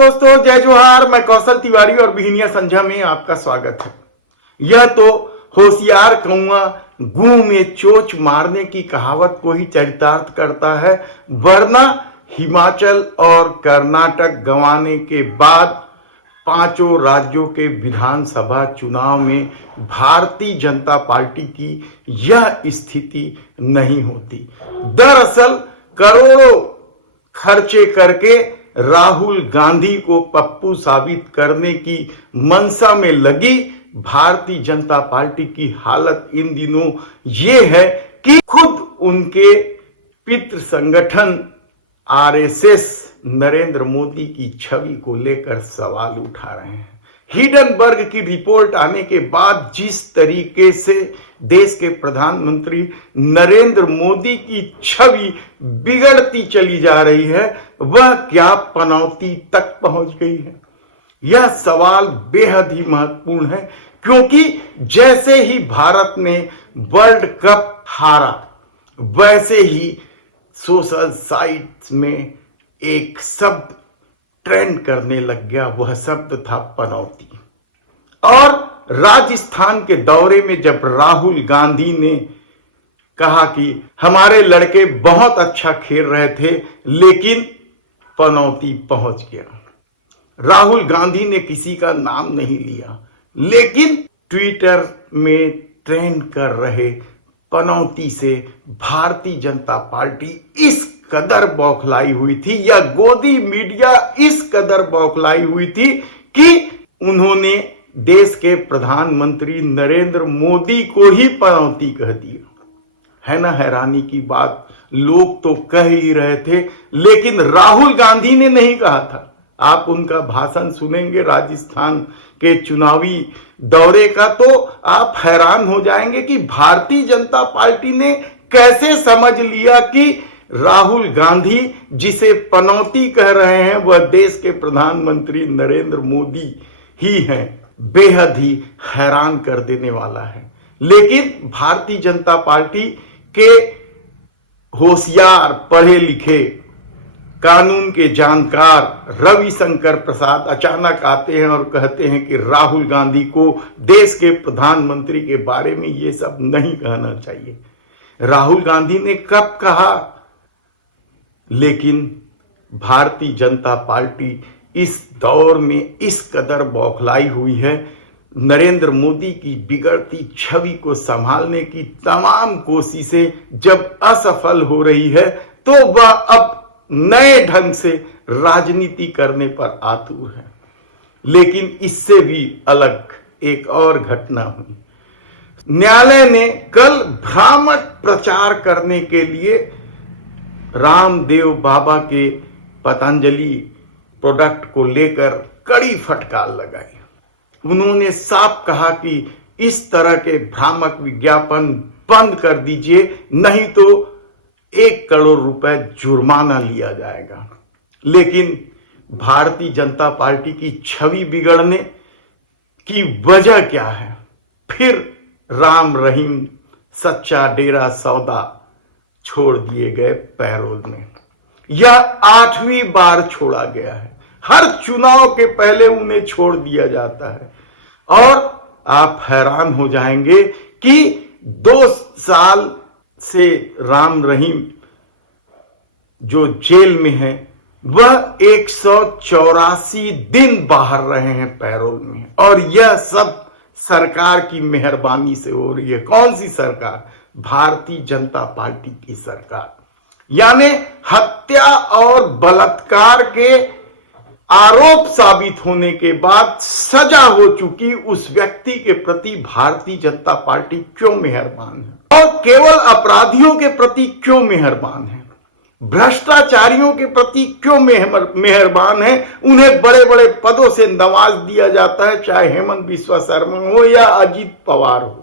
दोस्तों, जय जोहार। मैं कौशल तिवारी और बिहनिया संझा में आपका स्वागत है। यह तो होशियार कौआ गूं में चोच मारने की कहावत को ही चरितार्थ करता है, वरना हिमाचल और कर्नाटक गंवाने के बाद पांचों राज्यों के विधानसभा चुनाव में भारतीय जनता पार्टी की यह स्थिति नहीं होती। दरअसल करोड़ों खर्चे करके राहुल गांधी को पप्पू साबित करने की मंशा में लगी भारतीय जनता पार्टी की हालत इन दिनों ये है कि खुद उनके पितृ संगठन आरएसएस नरेंद्र मोदी की छवि को लेकर सवाल उठा रहे हैं। हिडनबर्ग की रिपोर्ट आने के बाद जिस तरीके से देश के प्रधानमंत्री नरेंद्र मोदी की छवि बिगड़ती चली जा रही है, वह क्या पनौती तक पहुंच गई है? यह सवाल बेहद ही महत्वपूर्ण है, क्योंकि जैसे ही भारत ने वर्ल्ड कप हारा, वैसे ही सोशल साइट्स में एक शब्द ट्रेंड करने लग गया। वह शब्द था पनौती। और राजस्थान के दौरे में जब राहुल गांधी ने कहा कि हमारे लड़के बहुत अच्छा खेल रहे थे, लेकिन पनौती पहुंच गया। राहुल गांधी ने किसी का नाम नहीं लिया, लेकिन ट्विटर में ट्रेंड कर रहे पनौती से भारतीय जनता पार्टी इस कदर बौखलाई हुई थी, या गोदी मीडिया इस कदर बौखलाई हुई थी कि उन्होंने देश के प्रधानमंत्री नरेंद्र मोदी को ही पनौती कह दिया। है ना हैरानी की बात? लोग तो कह ही रहे थे, लेकिन राहुल गांधी ने नहीं कहा था। आप उनका भाषण सुनेंगे राजस्थान के चुनावी दौरे का, तो आप हैरान हो जाएंगे कि भारतीय जनता पार्टी ने कैसे समझ लिया कि राहुल गांधी जिसे पनौती कह रहे हैं वह देश के प्रधानमंत्री नरेंद्र मोदी ही हैं। बेहद ही हैरान कर देने वाला है। लेकिन भारतीय जनता पार्टी के होशियार, पढ़े लिखे, कानून के जानकार रविशंकर प्रसाद अचानक आते हैं और कहते हैं कि राहुल गांधी को देश के प्रधानमंत्री के बारे में ये सब नहीं कहना चाहिए। राहुल गांधी ने कब कहा? लेकिन भारतीय जनता पार्टी इस दौर में इस कदर बौखलाई हुई है, नरेंद्र मोदी की बिगड़ती छवि को संभालने की तमाम कोशिशें जब असफल हो रही है, तो वह अब नए ढंग से राजनीति करने पर आतुर है। लेकिन इससे भी अलग एक और घटना हुई। न्यायालय ने कल भ्रामक प्रचार करने के लिए रामदेव बाबा के पतंजलि प्रोडक्ट को लेकर कड़ी फटकार लगाई। उन्होंने साफ कहा कि इस तरह के भ्रामक विज्ञापन बंद कर दीजिए, नहीं तो 1 करोड़ रुपए जुर्माना लिया जाएगा। लेकिन भारतीय जनता पार्टी की छवि बिगड़ने की वजह क्या है? फिर राम रहीम सच्चा डेरा सौदा छोड़ दिए गए पैरोल में। यह 8वीं बार छोड़ा गया है। हर चुनाव के पहले उन्हें छोड़ दिया जाता है। और आप हैरान हो जाएंगे कि 2 साल से राम रहीम जो जेल में है, वह 184 दिन बाहर रहे हैं पैरोल में। और यह सब सरकार की मेहरबानी से हो रही है। कौन सी सरकार? भारतीय जनता पार्टी की सरकार। यानी हत्या और बलात्कार के आरोप साबित होने के बाद सजा हो चुकी उस व्यक्ति के प्रति भारतीय जनता पार्टी क्यों मेहरबान है? और केवल अपराधियों के प्रति क्यों मेहरबान है? भ्रष्टाचारियों के प्रति क्यों मेहरबान है? उन्हें बड़े बड़े पदों से नवाज दिया जाता है, चाहे हेमंत बिस्वा शर्मा हो या अजीत पवार हो।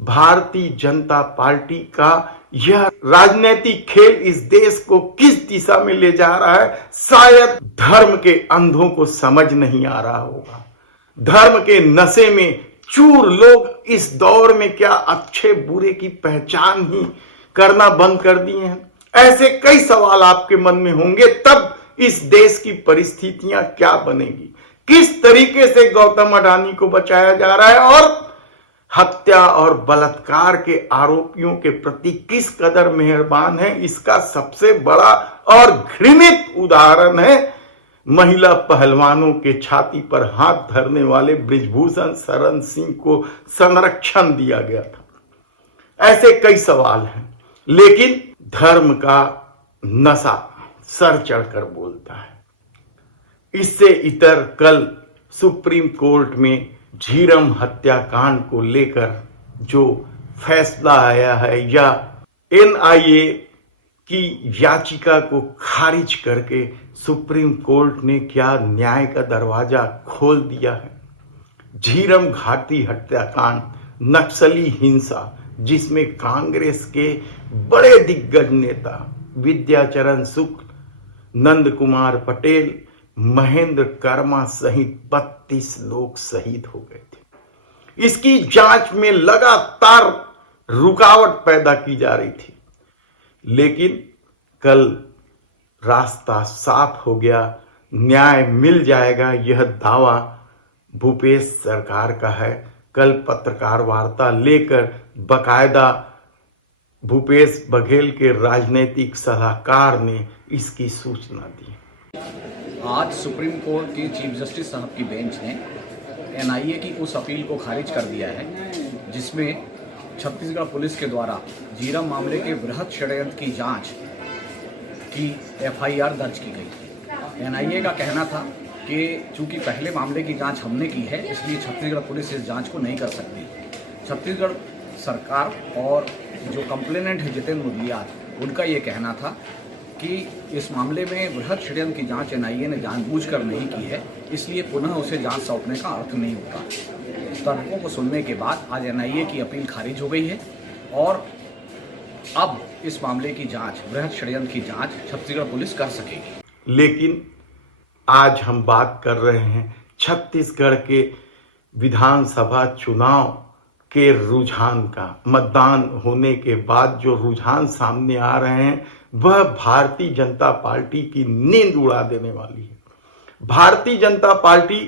भारतीय जनता पार्टी का यह राजनीतिक खेल इस देश को किस दिशा में ले जा रहा है, शायद धर्म के अंधों को समझ नहीं आ रहा होगा। धर्म के नशे में चूर लोग इस दौर में क्या अच्छे बुरे की पहचान ही करना बंद कर दिए हैं? ऐसे कई सवाल आपके मन में होंगे। तब इस देश की परिस्थितियां क्या बनेगी, किस तरीके से गौतम अडानी को बचाया जा रहा है और हत्या और बलात्कार के आरोपियों के प्रति किस कदर मेहरबान है, इसका सबसे बड़ा और घृणित उदाहरण है महिला पहलवानों के छाती पर हाथ धरने वाले बृजभूषण शरण सिंह को संरक्षण दिया गया था। ऐसे कई सवाल हैं, लेकिन धर्म का नशा सर चढ़कर बोलता है। इससे इतर कल सुप्रीम कोर्ट में झीरम हत्याकांड को लेकर जो फैसला आया है या एनआईए की याचिका को खारिज करके सुप्रीम कोर्ट ने क्या न्याय का दरवाजा खोल दिया है। झीरम घाटी हत्याकांड नक्सली हिंसा जिसमें कांग्रेस के बड़े दिग्गज नेता विद्याचरण शुक्ल, नंद कुमार पटेल, महेंद्र कर्मा सहित 32 लोग शहीद हो गए थे। इसकी जांच में लगातार रुकावट पैदा की जा रही थी, लेकिन कल रास्ता साफ हो गया, न्याय मिल जाएगा, यह दावा भूपेश सरकार का है। कल पत्रकार वार्ता लेकर बकायदा भूपेश बघेल के राजनीतिक सलाहकार ने इसकी सूचना दी। आज सुप्रीम कोर्ट के चीफ जस्टिस साहब की बेंच ने एनआईए की उस अपील को खारिज कर दिया है जिसमें छत्तीसगढ़ पुलिस के द्वारा झीरम मामले के बृहद षड्यंत्र की जांच की एफआईआर दर्ज की गई थी। एनआईए का कहना था कि चूंकि पहले मामले की जांच हमने की है, इसलिए छत्तीसगढ़ पुलिस इस जांच को नहीं कर सकती। छत्तीसगढ़ सरकार और जो कंप्लेनेंट है जितेंद्र मुदलियार, उनका ये कहना था कि इस मामले में बृहद षड्यंत्र की जांच एनआईए ने जानबूझकर नहीं की है, इसलिए पुनः उसे जांच सौंपने का अर्थ नहीं होता। तर्कों को सुनने के बाद आज एनआईए की अपील खारिज हो गई है और अब इस मामले की जांच, बृहद षड्यंत्र की जांच छत्तीसगढ़ पुलिस कर सकेगी। लेकिन आज हम बात कर रहे हैं छत्तीसगढ़ के विधानसभा चुनाव के रुझान का। मतदान होने के बाद जो रुझान सामने आ रहे हैं वह भारतीय जनता पार्टी की नींद उड़ा देने वाली है। भारतीय जनता पार्टी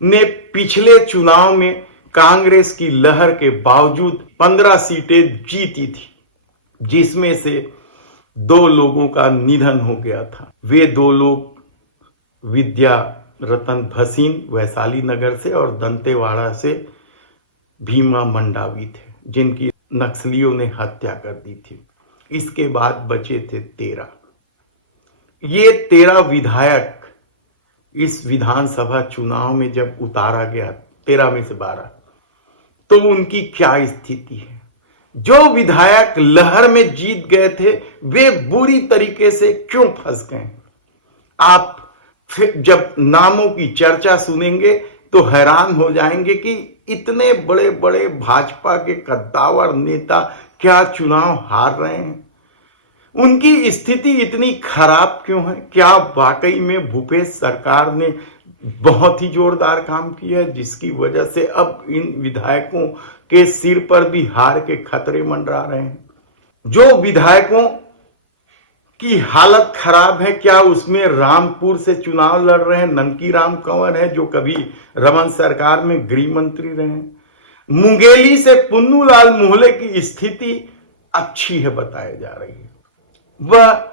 ने पिछले चुनाव में कांग्रेस की लहर के बावजूद 15 सीटें जीती थी, जिसमें से 2 लोगों का निधन हो गया था। वे 2 लोग विद्या रतन भसीन वैशाली नगर से और दंतेवाड़ा से भीमा मंडावी थे, जिनकी नक्सलियों ने हत्या कर दी थी। इसके बाद बचे थे 13। ये 13 विधायक इस विधानसभा चुनाव में जब उतारा गया, 13 में से 12, तो उनकी क्या स्थिति है। जो विधायक लहर में जीत गए थे वे बुरी तरीके से क्यों फंस गए। आप फिर जब नामों की चर्चा सुनेंगे तो हैरान हो जाएंगे कि इतने बड़े बड़े भाजपा के कद्दावर नेता क्या चुनाव हार रहे हैं। उनकी स्थिति इतनी खराब क्यों है। क्या वाकई में भूपेश सरकार ने बहुत ही जोरदार काम किया है, जिसकी वजह से अब इन विधायकों के सिर पर भी हार के खतरे मंडरा रहे हैं। जो विधायकों की हालत खराब है, क्या उसमें रामपुर से चुनाव लड़ रहे हैं ननकी राम कंवर है, जो कभी रमन सरकार में गृह मंत्री रहे हैं। मुंगेली से पुन्नूलाल मोहले की स्थिति अच्छी है बताई जा रही है, वह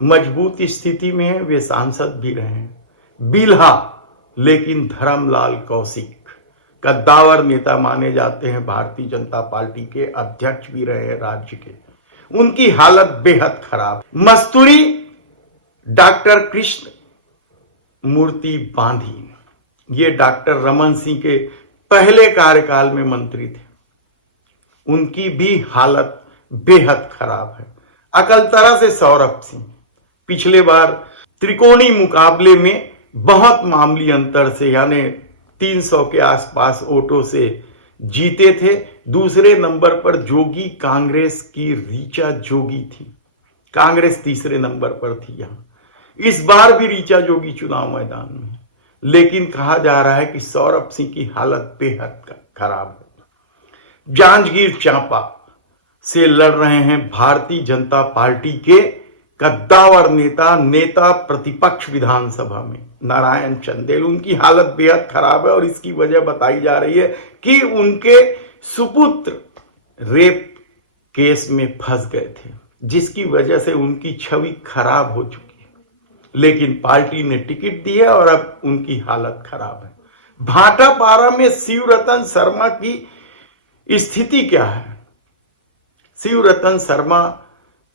मजबूत स्थिति में है, वे सांसद भी रहे हैं। बिल्हा लेकिन धर्मलाल कौशिक कद्दावर नेता माने जाते हैं, भारतीय जनता पार्टी के अध्यक्ष भी रहे हैं राज्य के, उनकी हालत बेहद खराब। मस्तूरी डॉक्टर कृष्ण मूर्ति बांधी, ये डॉक्टर रमन सिंह के पहले कार्यकाल में मंत्री थे, उनकी भी हालत बेहद खराब है। अकलतरा से सौरभ सिंह पिछले बार त्रिकोणी मुकाबले में बहुत मामूली अंतर से, यानी 300 के आसपास वोटों से जीते थे। दूसरे नंबर पर जोगी कांग्रेस की रीचा जोगी थी, कांग्रेस तीसरे नंबर पर थी। यहां इस बार भी रीचा जोगी चुनाव मैदान में, लेकिन कहा जा रहा है कि सौरभ सिंह की हालत बेहद खराब है। जांजगीर चांपा से लड़ रहे हैं भारतीय जनता पार्टी के कद्दावर नेता प्रतिपक्ष विधानसभा में नारायण चंदेल, उनकी हालत बेहद खराब है और इसकी वजह बताई जा रही है कि उनके सुपुत्र रेप केस में फंस गए थे, जिसकी वजह से उनकी छवि खराब हो चुकी है। लेकिन पार्टी ने टिकट दी है और अब उनकी हालत खराब है। भाटापारा में शिवरतन शर्मा की स्थिति क्या है? शिवरतन शर्मा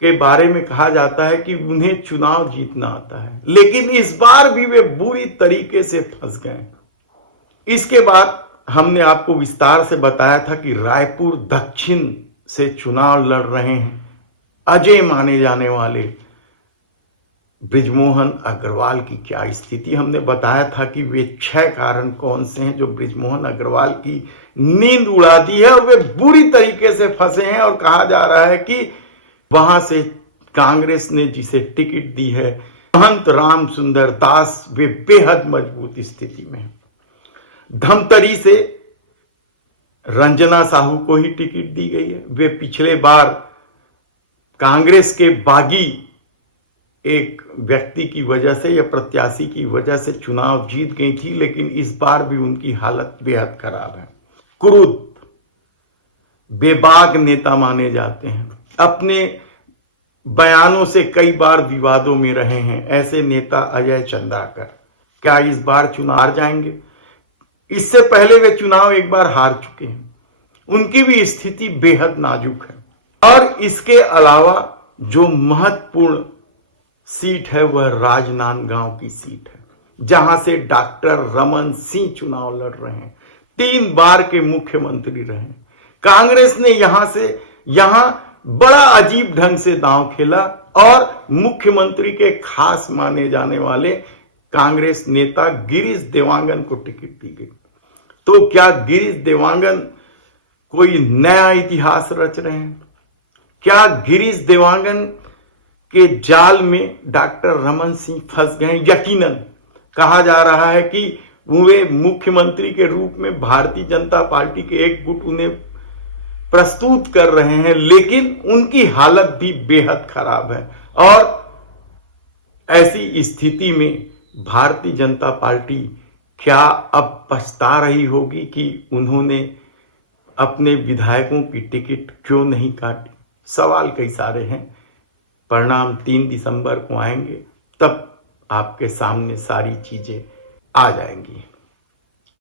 के बारे में कहा जाता है कि उन्हें चुनाव जीतना आता है, लेकिन इस बार भी वे बुरी तरीके से फंस गए। इसके बाद हमने आपको विस्तार से बताया था कि रायपुर दक्षिण से चुनाव लड़ रहे हैं अजय माने जाने वाले बृजमोहन अग्रवाल की क्या स्थिति। हमने बताया था कि वे 6 कारण कौन से हैं जो बृजमोहन अग्रवाल की नींद उड़ा दी है और वे बुरी तरीके से फंसे हैं। और कहा जा रहा है कि वहां से कांग्रेस ने जिसे टिकट दी है महंत राम सुंदर दास, वे बेहद मजबूत स्थिति में हैं। धमतरी से रंजना साहू को ही टिकट दी गई है। वे पिछले बार कांग्रेस के बागी एक व्यक्ति की वजह से या प्रत्याशी की वजह से चुनाव जीत गई थी, लेकिन इस बार भी उनकी हालत बेहद खराब है। क्रुद्ध बेबाक नेता माने जाते हैं, अपने बयानों से कई बार विवादों में रहे हैं ऐसे नेता अजय चंद्राकर क्या इस बार चुनाव हार जाएंगे? इससे पहले वे चुनाव एक बार हार चुके हैं, उनकी भी स्थिति बेहद नाजुक है। और इसके अलावा जो महत्वपूर्ण सीट है वह राजनांदगांव की सीट है, जहां से डॉक्टर रमन सिंह चुनाव लड़ रहे हैं, 3 बार के मुख्यमंत्री रहे। कांग्रेस ने यहां बड़ा अजीब ढंग से दांव खेला और मुख्यमंत्री के खास माने जाने वाले कांग्रेस नेता गिरीश देवांगन को टिकट दी गई। तो क्या गिरीश देवांगन कोई नया इतिहास रच रहे हैं? क्या गिरीश देवांगन के जाल में डॉक्टर रमन सिंह फंस गए? यकीनन कहा जा रहा है कि वे मुख्यमंत्री के रूप में भारतीय जनता पार्टी के एक गुट उन्हें प्रस्तुत कर रहे हैं, लेकिन उनकी हालत भी बेहद खराब है। और ऐसी स्थिति में भारतीय जनता पार्टी क्या अब पछता रही होगी कि उन्होंने अपने विधायकों की टिकट क्यों नहीं काटी? सवाल कई सारे हैं। परिणाम 3 दिसंबर को आएंगे, तब आपके सामने सारी चीजें आ जाएंगी।